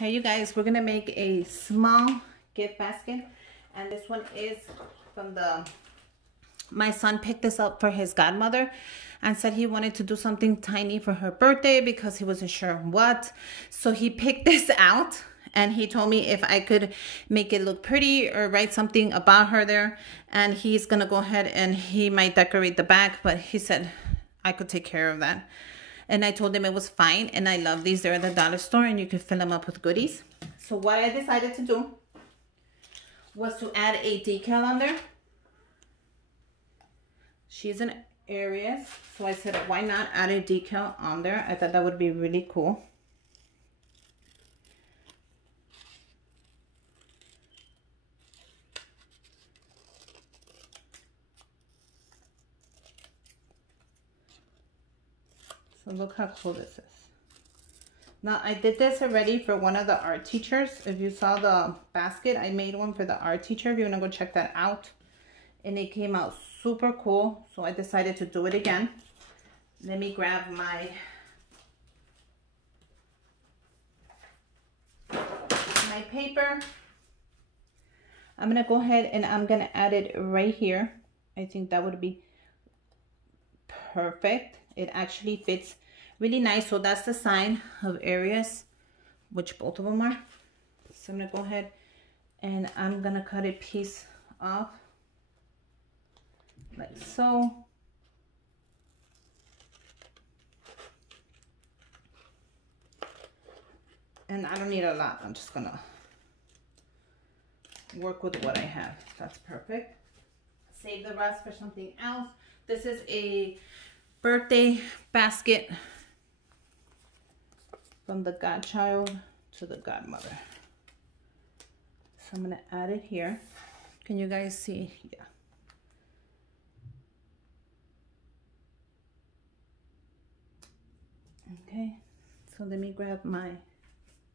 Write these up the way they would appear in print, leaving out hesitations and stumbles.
Hey you guys, we're gonna make a small gift basket, and this one is from my son picked this up for his godmother and said he wanted to do something tiny for her birthday because he wasn't sure what. So he picked this out and he told me if I could make it look pretty or write something about her there, and he's gonna go ahead and he might decorate the back, but he said I could take care of that. And I told him it was fine, and I love these. They're at the dollar store and you can fill them up with goodies. So what I decided to do was to add a decal on there. She's an Aries, so I said why not add a decal on there. I thought that would be really cool. So look how cool this is. Now I did this already for one of the art teachers. If you saw the basket, I made one for the art teacher. If you want to go check that out. And it came out super cool. So I decided to do it again. Let me grab my paper. I'm going to go ahead and I'm going to add it right here. I think that would be perfect. It actually fits really nice. So that's the sign of Aries, which both of them are. So I'm gonna go ahead and I'm gonna cut a piece off like so. And I don't need a lot. I'm just gonna work with what I have. That's perfect. Save the rest for something else. This is a birthday basket from the godchild to the godmother. So I'm going to add it here. Can you guys see? Yeah. Okay. So let me grab my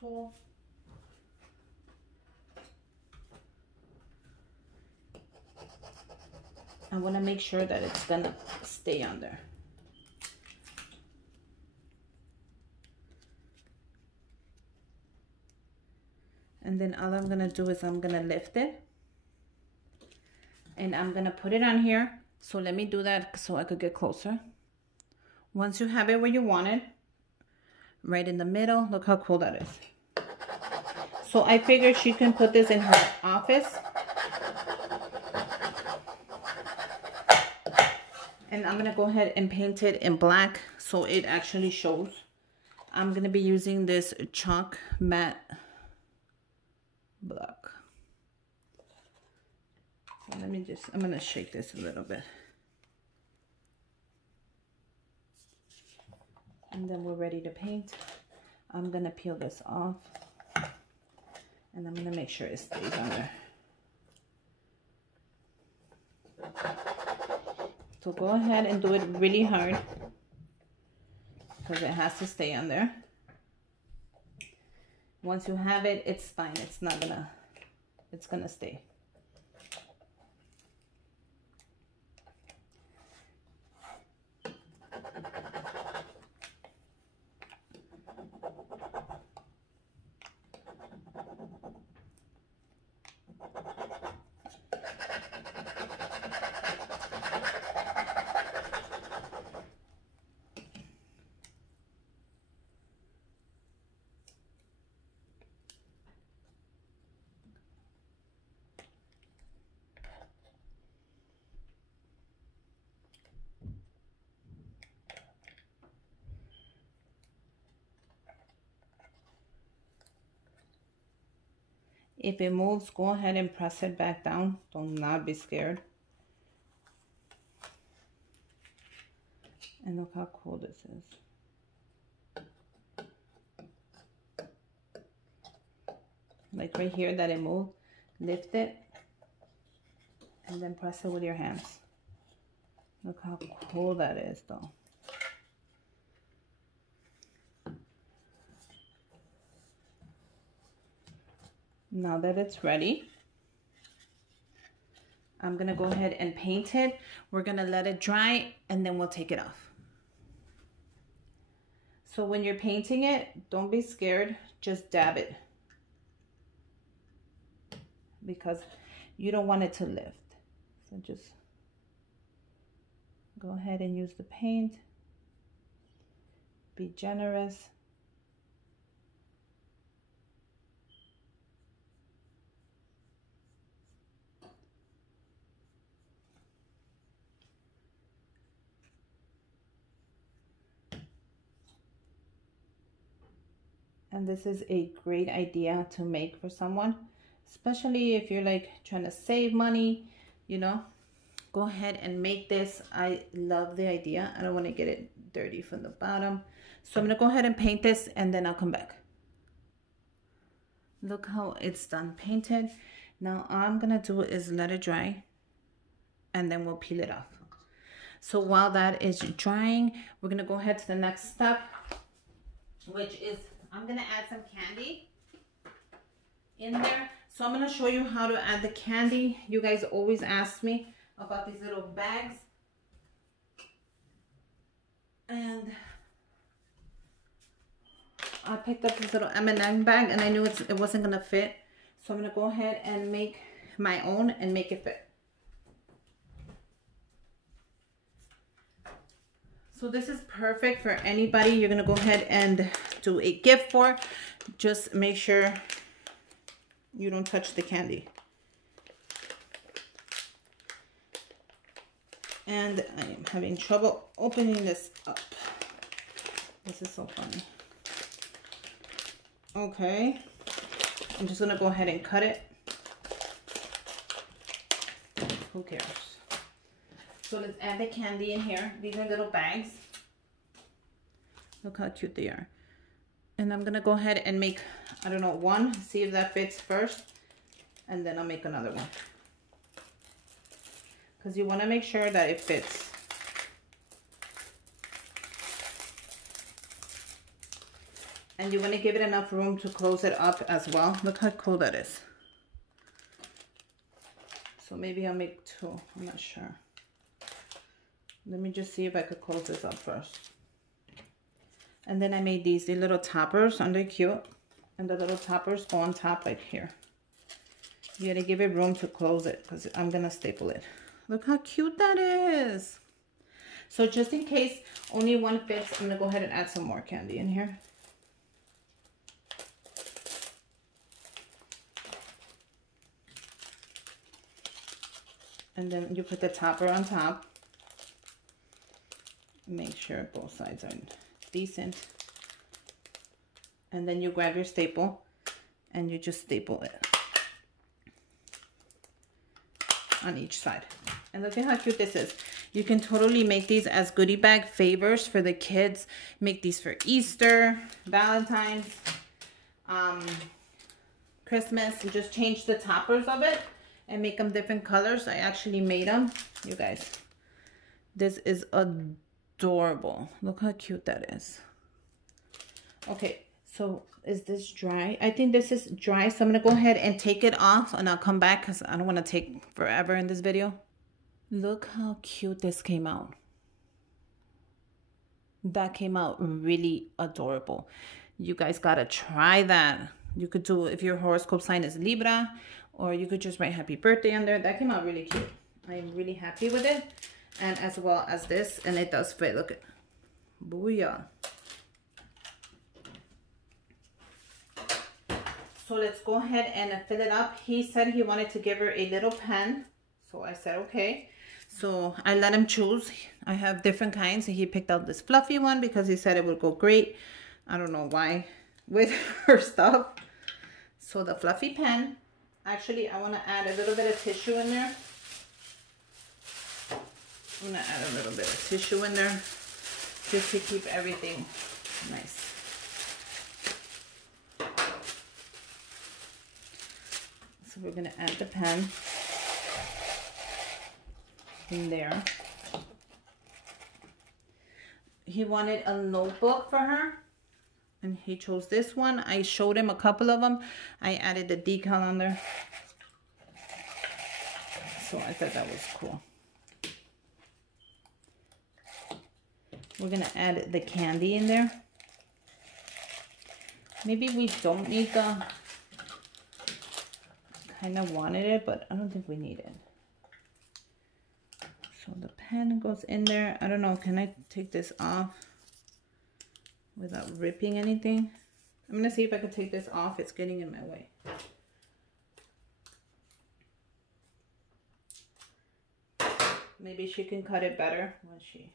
tool. I want to make sure that it's going to stay on there. And then all I'm gonna do is I'm gonna lift it and I'm gonna put it on here. So let me do that so I could get closer. Once you have it where you want it, right in the middle, look how cool that is. So I figured she can put this in her office. And I'm gonna go ahead and paint it in black so it actually shows. I'm gonna be using this chalk matte black. So let me just, I'm gonna shake this a little bit. And then we're ready to paint. I'm gonna peel this off and I'm gonna make sure it stays on there. So go ahead and do it really hard because it has to stay on there. Once you have it, it's fine. It's not gonna, it's gonna stay. If it moves, go ahead and press it back down. Do not be scared. And look how cool this is. Like right here that it moved, lift it and then press it with your hands. Look how cool that is though. Now that it's ready, I'm gonna go ahead and paint it. We're gonna let it dry and then we'll take it off. So when you're painting it, don't be scared, just dab it. because you don't want it to lift. So just go ahead and use the paint. Be generous. And this is a great idea to make for someone, especially if you're like trying to save money, you know. Go ahead and make this. I love the idea. I don't want to get it dirty from the bottom. So I'm going to go ahead and paint this and then I'll come back. Look how it's done painted. Now all I'm going to do is let it dry and then we'll peel it off. So while that is drying, we're going to go ahead to the next step, which is I'm going to add some candy in there. So I'm going to show you how to add the candy. You guys always ask me about these little bags. And I picked up this little M&M bag and I knew it wasn't going to fit. So I'm going to go ahead and make my own and make it fit. So this is perfect for anybody you're going to go ahead and do a gift for. Just make sure you don't touch the candy. And I am having trouble opening this up. This is so funny. Okay. I'm just going to go ahead and cut it. Who cares? So let's add the candy in here. These are little bags. Look how cute they are. And I'm going to go ahead and make, I don't know, one. See if that fits first. And then I'll make another one. Because you want to make sure that it fits. And you want to give it enough room to close it up as well. Look how cool that is. So maybe I'll make two. I'm not sure. Let me just see if I could close this up first. And then I made these little toppers, and they're cute. And the little toppers go on top like here. You gotta give it room to close it because I'm gonna staple it. Look how cute that is. So just in case only one fits, I'm gonna go ahead and add some more candy in here. And then you put the topper on top. Make sure both sides are decent. And then you grab your staple and you just staple it on each side. And look at how cute this is. You can totally make these as goodie bag favors for the kids. Make these for Easter, Valentine's, Christmas. And just change the toppers of it and make them different colors. I actually made them. You guys, this is adorable. Look how cute that is. Okay, so is this dry? I think this is dry, so I'm gonna go ahead and take it off and I'll come back because I don't want to take forever in this video. Look how cute this came out. That came out really adorable. You guys gotta try that. You could do, if your horoscope sign is Libra, or you could just write happy birthday on there. That came out really cute. I am really happy with it. And as well as this, and it does fit. Look at, booyah. So let's go ahead and fill it up. He said he wanted to give her a little pen. So I said, okay. So I let him choose. I have different kinds. He picked out this fluffy one because he said it would go great. I don't know why with her stuff. So the fluffy pen. Actually, I want to add a little bit of tissue in there. I'm going to add a little bit of tissue in there just to keep everything nice. So we're going to add the pen in there. He wanted a notebook for her and he chose this one. I showed him a couple of them. I added the decal on there. So I thought that was cool. We're going to add the candy in there. Maybe we don't need the kind of wanted it, but I don't think we need it. So the pen goes in there. I don't know, can I take this off without ripping anything? I'm gonna see if I can take this off. It's getting in my way. Maybe she can cut it better when she,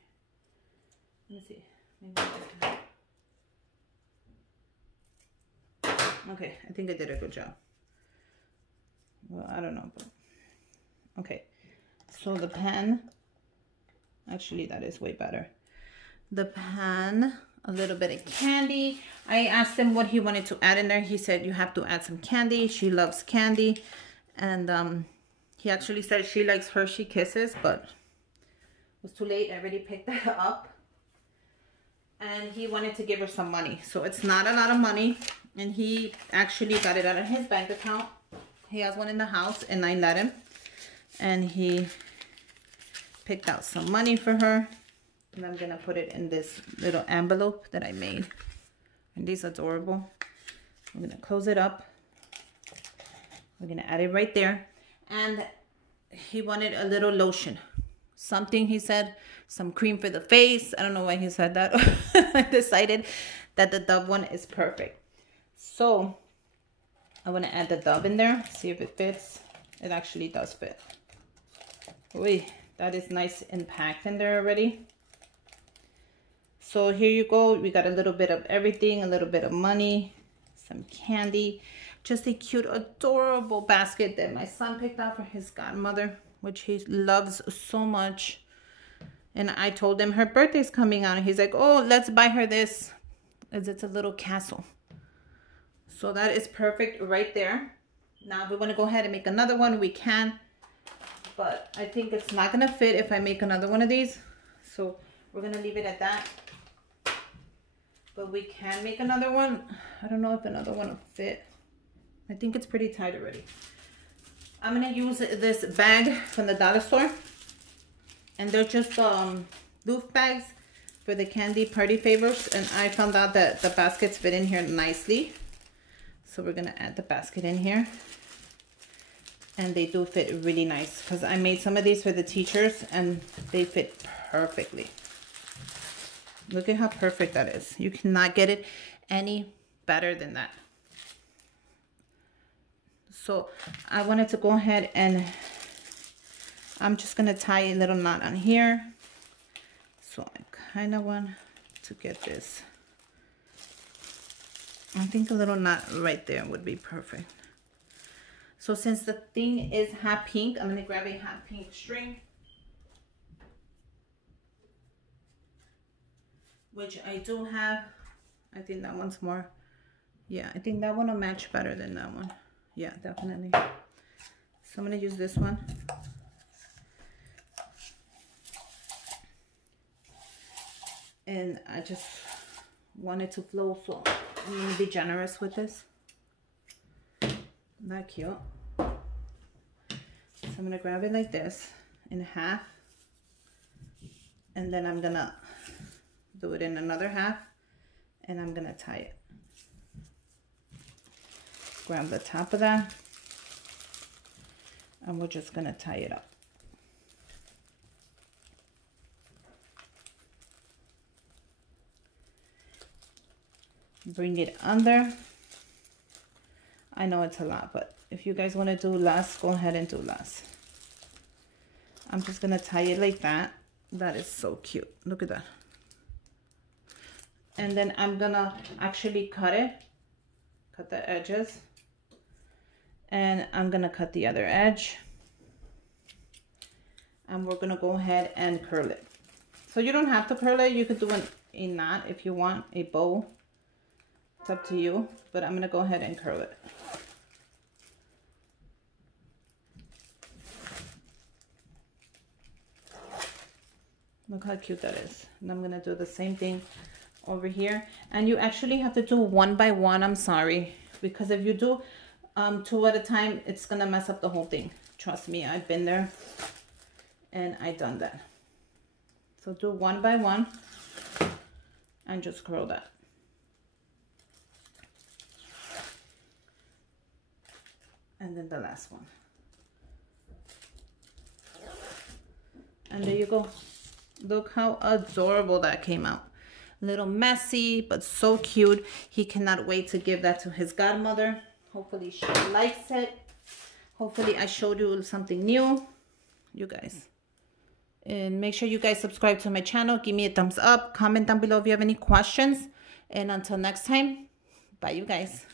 let me see. Maybe I can. Okay, I think I did a good job. Well, I don't know, but okay. So the pen, actually that is way better. The pen, a little bit of candy. I asked him what he wanted to add in there. He said you have to add some candy. She loves candy. And he actually said she likes Hershey Kisses, but it was too late. I already picked that up. And he wanted to give her some money. So it's not a lot of money. And he actually got it out of his bank account. He has one in the house and I let him. And he picked out some money for her. And I'm going to put it in this little envelope that I made. And these are adorable. I'm going to close it up. We're going to add it right there. And he wanted a little lotion. Something, he said, some cream for the face. I don't know why he said that. I decided that the Dove one is perfect. So I want to add the Dove in there. See if it fits. It actually does fit. Uy, that is nice and packed in there already. So here you go. We got a little bit of everything, a little bit of money, some candy, just a cute, adorable basket that my son picked out for his godmother, which he loves so much. And I told him her birthday's coming out. And he's like, oh, let's buy her this. It's a little castle. So that is perfect right there. Now, if we want to go ahead and make another one, we can. But I think it's not going to fit if I make another one of these. So we're going to leave it at that. But we can make another one. I don't know if another one will fit. I think it's pretty tight already. I'm going to use this bag from the dollar store. And they're just loop bags for the candy party favors. And I found out that the baskets fit in here nicely. So we're going to add the basket in here. And they do fit really nice. Because I made some of these for the teachers. And they fit perfectly. Look at how perfect that is. You cannot get it any better than that. So I wanted to go ahead and I'm just going to tie a little knot on here. So I kind of want to get this. I think a little knot right there would be perfect. So since the thing is hot pink, I'm going to grab a hot pink string. Which I do have. I think that one's more. Yeah, I think that one will match better than that one. Yeah, definitely. So I'm going to use this one. And I just want it to flow, so I'm going to be generous with this. Not cute. So I'm going to grab it like this in half. And then I'm going to do it in another half. And I'm going to tie it. Grab the top of that. And we're just going to tie it up. Bring it under. I know it's a lot, but if you guys want to do less, go ahead and do less. I'm just going to tie it like that. That is so cute. Look at that. And then I'm going to actually cut it. Cut the edges. And I'm going to cut the other edge. And we're going to go ahead and curl it. So you don't have to curl it. You could do a knot if you want, a bow. It's up to you, but I'm going to go ahead and curl it. Look how cute that is. And I'm going to do the same thing over here. And you actually have to do one by one. I'm sorry. Because if you do two at a time, it's going to mess up the whole thing. Trust me, I've been there. And I've done that. So do one by one. And just curl that. And then the last one. And there you go. Look how adorable that came out. A little messy, but so cute. He cannot wait to give that to his godmother. Hopefully she likes it. Hopefully I showed you something new, you guys. And make sure you guys subscribe to my channel. Give me a thumbs up. Comment down below if you have any questions. And until next time, bye you guys.